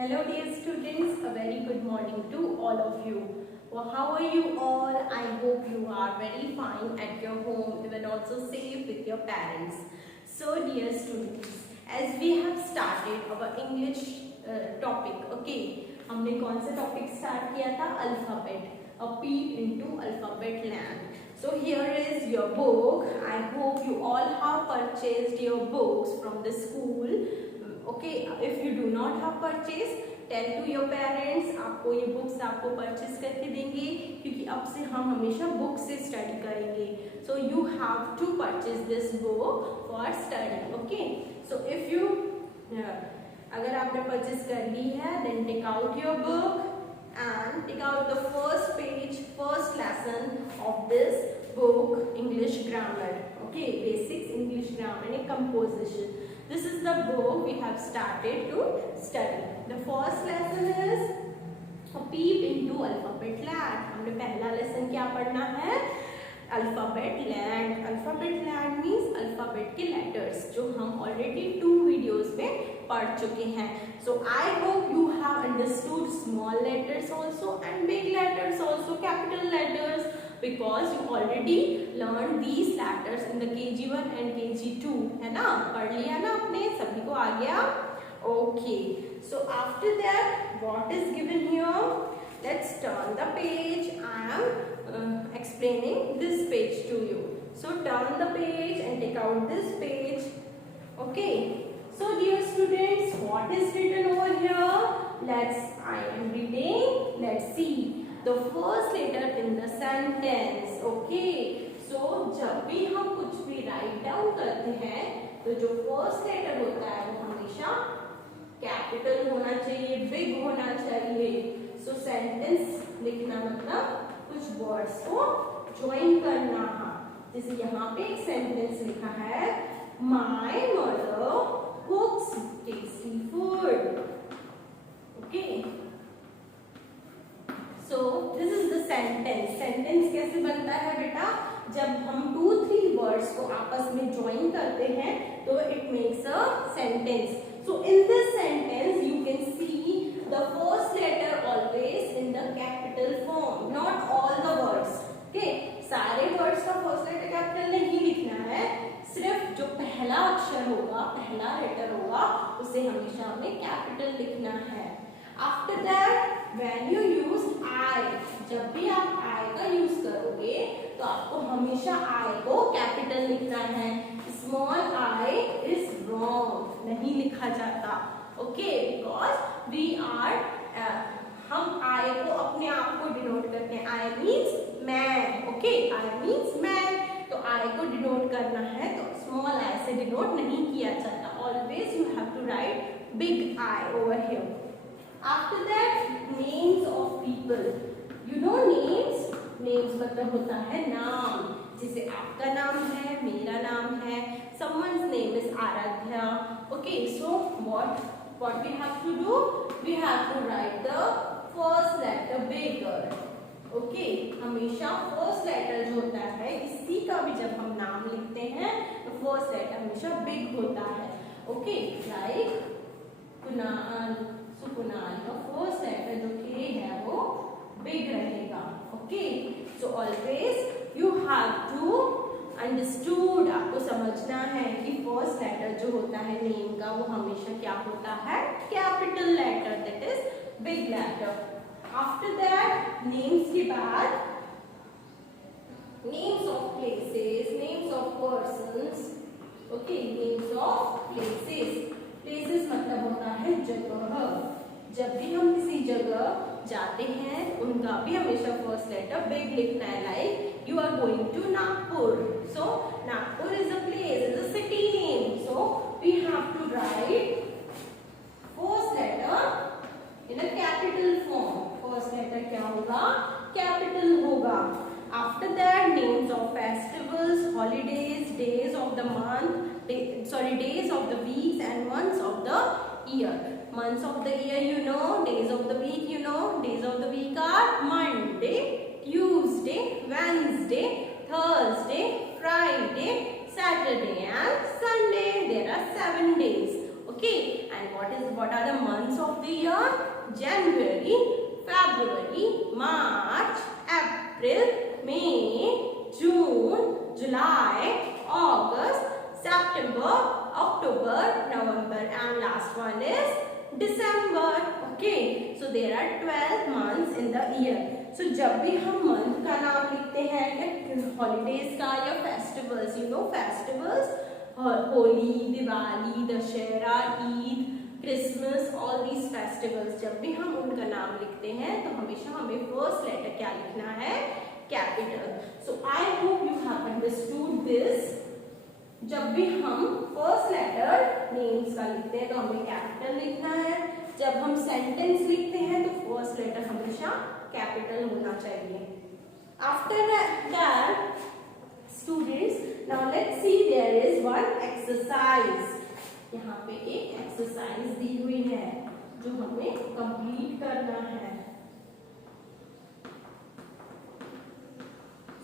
Hello dear students, a very good morning to all of you. Well, how are you all? I hope you are very fine at your home, even also safe with your parents. So dear students, as we have started our English topic, okay, हमने कौन सा topic start किया था? Alphabet, a peep into alphabet land. So here is your book. I hope you all have purchased your books from the school. Okay, if you do not have purchase, tell to your parents आपको ये books आपको purchase करके देंगे क्योंकि अब से हम हमेशा book से study करेंगे. So you have to purchase this book for study. Okay, so if you अगर आपने purchase कर ली है, then take out your book and take out the first page, first lesson of this book, English grammar. Okay, basics English grammar and composition. This is the book we have started to study. The first lesson is a peep into alphabet land. हमने पहला lesson क्या पढ़ना है? Alphabet land. Alphabet land means alphabet के letters जो हम already 2 videos में पढ़ चुके हैं. So I hope you have understood small letters also and big letters also, capital letters. Because you already learned these letters in the KG1 and KG2, है ना? पढ़ लिया ना आपने? सभी को आ गया? Okay. So after that, what is given here? Let's turn the page. I am explaining this page to you. So turn the page and take out this page. Okay. So dear students, what is written over here? I am reading. Let's see. The first letter in the sentence. Okay. So जब भी हम कुछ भी write down करते हैं तो जो first letter होता है वो हमेशा capital होना चाहिए, big होना चाहिए. So sentence लिखना मतलब कुछ words को join करना है. जैसे यहाँ पे एक sentence लिखा है, My mother cooks tasty food. Okay. So this is the sentence. Sentence कैसे बनता है बेटा? जब हम 2-3 words को आपस में join करते हैं तो it makes a sentence. So in this sentence you can see the first letter always in the capital form. Not all the words. Okay? सारे words का first letter capital नहीं लिखना है. सिर्फ जो पहला अक्षर होगा, पहला letter होगा, उसे हमेशा हमें capital लिखना है. After that, when you use I, जब भी आप I का यूज करोगे तो आपको हमेशा I को कैपिटल लिखना है. Small I is wrong, नहीं लिखा जाता. Okay, because we are हम I को अपने आप को डिनोट करते हैं. I means man. Okay, I means man. तो I को डिनोट करना है तो small I से डिनोट नहीं किया जाता. Always you have to write big I over here. After that, names of people. You know names? Names मतलब होता है नाम. जैसे आपका नाम है, मेरा नाम है. Someone's name is Aradhya. Okay, so what we have to do? We have to write the first letter bigger. Okay, हमेशा first letter जो होता है, किसी का भी जब हम नाम लिखते हैं, तो first letter हमेशा big होता है. Okay, like Kunal. So Kunal का first letter जो K है वो big रहेगा. Okay. So always you have to understood. आपको समझना है कि first letter जो होता है name का वो हमेशा क्या होता है? Capital letter, that is big letter. After that names के बाद names of places, names of persons. Okay, names of places. Places मतलब होता है जगह. जब भी हम किसी जगह जाते हैं उनका भी हमेशा फर्स्ट लेटर बिग लिखना है. Like you are going to Nagpur. So Nagpur is a place, is a city name. So we have to write first letter in a capital form. First letter क्या होगा? कैपिटल होगा. After that names of festivals, holidays, days of the month, days of the weeks and months of the year. Months of the year you know, days of the week you know. Days of the week are Monday, Tuesday, Wednesday, Thursday, Friday, Saturday and Sunday. There are 7 days. Okay, and what is what are the months of the year? January, February, March, April, May, June, July, August, September, October, November, and last one is December. Okay, so there are 12 months in the year. So जब भी हम month का नाम लिखते हैं या holidays का या festivals, you know festivals, Holi, Diwali, Dussehra, Eid, Christmas, all these festivals, जब भी हम उनका नाम लिखते हैं तो हमेशा हमें फर्स्ट लेटर क्या लिखना है? Capital. So I hope you have understood this. जब भी हम फर्स्ट लेटर नेम्स का लिखते हैं तो हमें कैपिटल लिखना है. जब हम सेंटेंस लिखते हैं तो फर्स्ट लेटर हमेशा कैपिटल होना चाहिए. After that students, now let's see there is one exercise. यहाँ पे एक एक्सरसाइज दी हुई है जो हमें कंप्लीट करना है.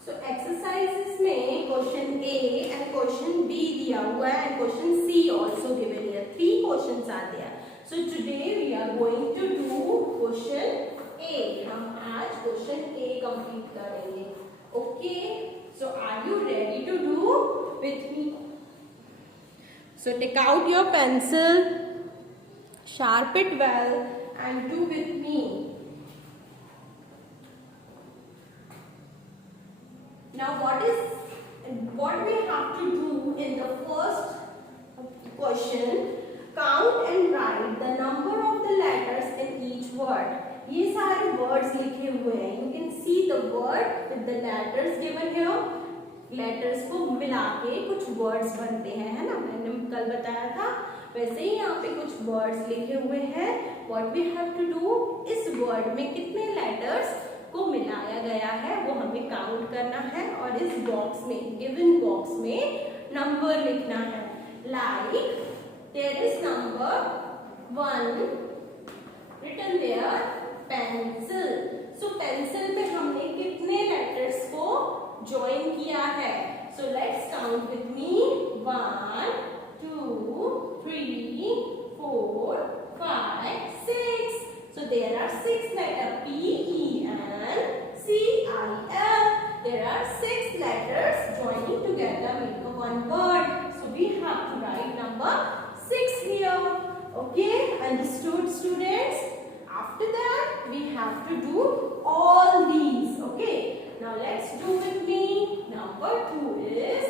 सो एक्सरसाइजेस में question A and question B दिया हुआ है and question C also given here. 3 questions are there. So today we are going to do question A. हम आज क्वेश्चन ए कंप्लीट करेंगे. Okay, so are you ready to do with me? So take out your pencil, sharp it well and do with me. Now what we have to do in the first question, count and write the number of the letters in each word. ये सारे words लिखे हुए हैं. You can see the word with the letters given here. Letters को मिला के कुछ words बनते हैं, है ना? मैंने कल बताया था. वैसे ही यहाँ पे कुछ वर्ड्स लिखे हुए हैं. What we have to do, इस वर्ड में कितने लेटर्स को मिलाया गया है वो हमें काउंट करना है और इस बॉक्स में, गिवन बॉक्स में नंबर लिखना है. Like there is number 1 written there, pencil. So pencil में हमने कितने लेटर्स को ज्वाइन किया है? So let's count with me. 1 2 3 4 5 6. So there are 6 letters P, E, N, C, I, L. There are 6 letters joining together make a one word. So we have to write number 6 here. Okay, understood students? After that we have to do all these. Okay, now let's do with me. Number 2 is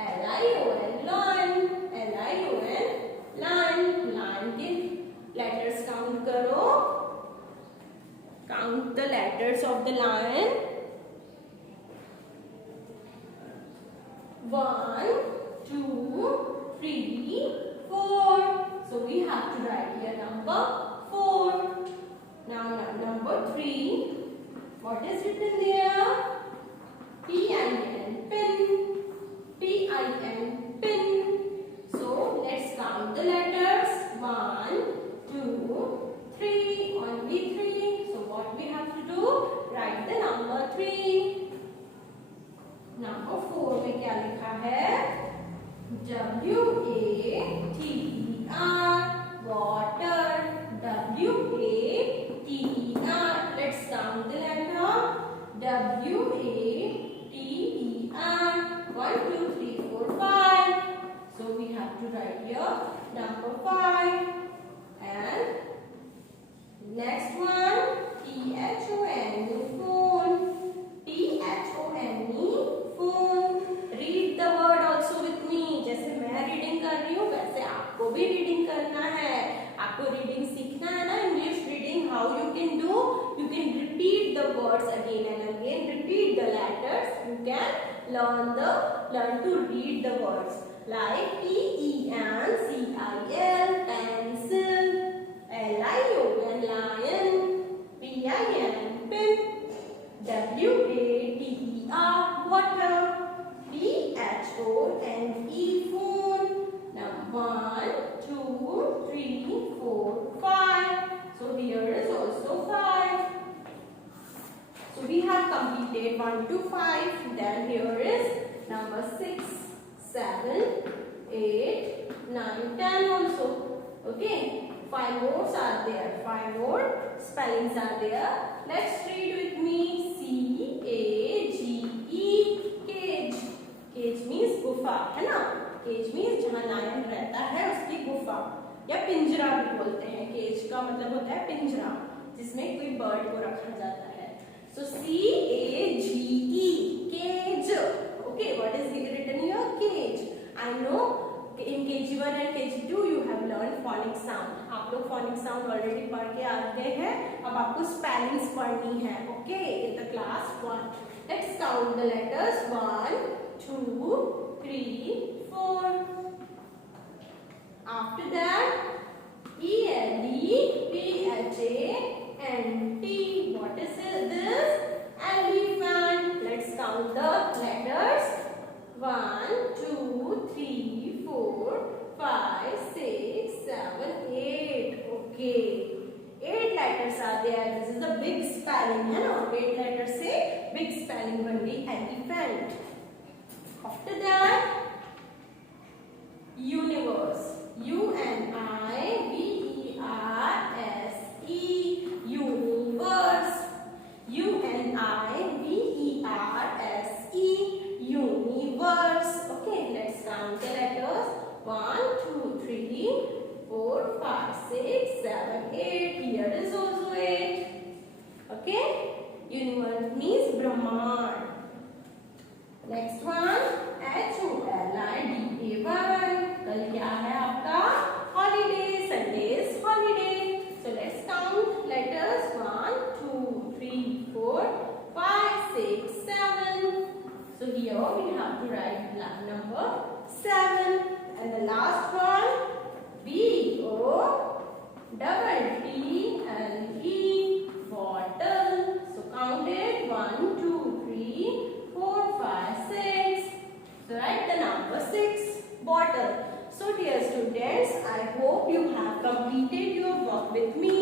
L-I-O-N, lion. L-I-O-N, lion. Lion के letters count करो. Count the letters of the lion. 1 2 3 4. So we have to write here number 4. Now number 3. What is written there? P-I-N, pin. P-I-N, pin. So let's count the letters. 1 2 3. Only 3. So what we have to do? Write the number 3. Number 4 में क्या लिखा है? W-A-T-E-R, water. W-A-T-E-R. Let's count the letter. W-A-T-E-R. 1 2 3 4 5. So we have to write here number 5. And next one, T-H-O-N-E, phone. T-H-O-N-E, phone. Read the word also with me. जैसे मैं reading कर रही हूँ वैसे आपको भी रीडिंग करना है. आपको रीडिंग सीखना है ना, English reading. How you can do? You can repeat the words again and again. Repeat the letters. You can learn to read the words like P-E-N-C-I-L, pencil. L-I-O-N, lion. P-I-N, pin. W-A-T-E-R, water. T-H-O-N-E, phone. Now 1 2 3 4 5. So here is also 5. So we have completed 1 to 5. Then here is number 6, 7, 8, 9, 10 also. Okay. 5 more are there. 5 more spellings are there. Let's read with me. C-A-G-E, cage. Cage means गुफा, है ना? Cage means जहाँ lion रहता है उसकी गुफा या पिंजरा भी बोलते हैं. केज का मतलब होता है पिंजरा जिसमें कोई बर्ड को रखा जाता है. So C-A-G-E, cage. Okay, what is written here? Cage. I know in KG1 and KG2 you have learned phonic sound. आप लोग phonic sound already पढ़ के आ गए हैं. अब आपको spellings पढ़नी है. Okay, in the class 1. Let's count the letters. 1, 2, 3, 4. After that, E-L-E-P-H-A-N-T. What is this? Elephant. Let's count the letters. 1, 2, 3, 4, 5, 6, 7, 8. Okay. 8 letters are there. This is the big spelling. है ना? 8 letters से big spelling बन गई elephant. After that, universe. U-N-I-V-E-R-S-E. Universe. U-N-I-V-E-R-S-E. Universe. Okay, let's count the letters. 1, 2, 3, 4, 5, 6, 7, 8. Here is also 8. Okay, universe means Brahman. Next one, H-O-L-I-D-A-Y. कल क्या है आपका? Holiday. Sunday is holiday. So let's count letters. 1, 2, 3, 4, 5, 6, 7. So here we have to write number 7. And the last one, B-O-T-T-L-E, bottle. So count it. 1, 2, 3, 4, 5, 6. So write the number 6, bottle. So dear students, I hope you have completed your work with me.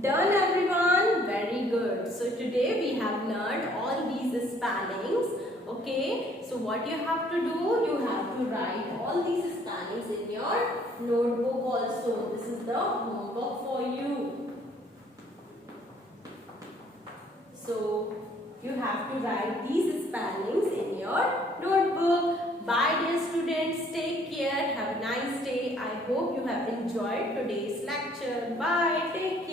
Done everyone? Very good. So today we have learned all these spellings. Okay. So what you have to do? You have to write all these spellings in your notebook also. This is the homework for you. So you have to write these spellings in your notebook. Bye dear students. Take care. Have a nice day. I hope you have enjoyed today's lecture. Bye. Take care.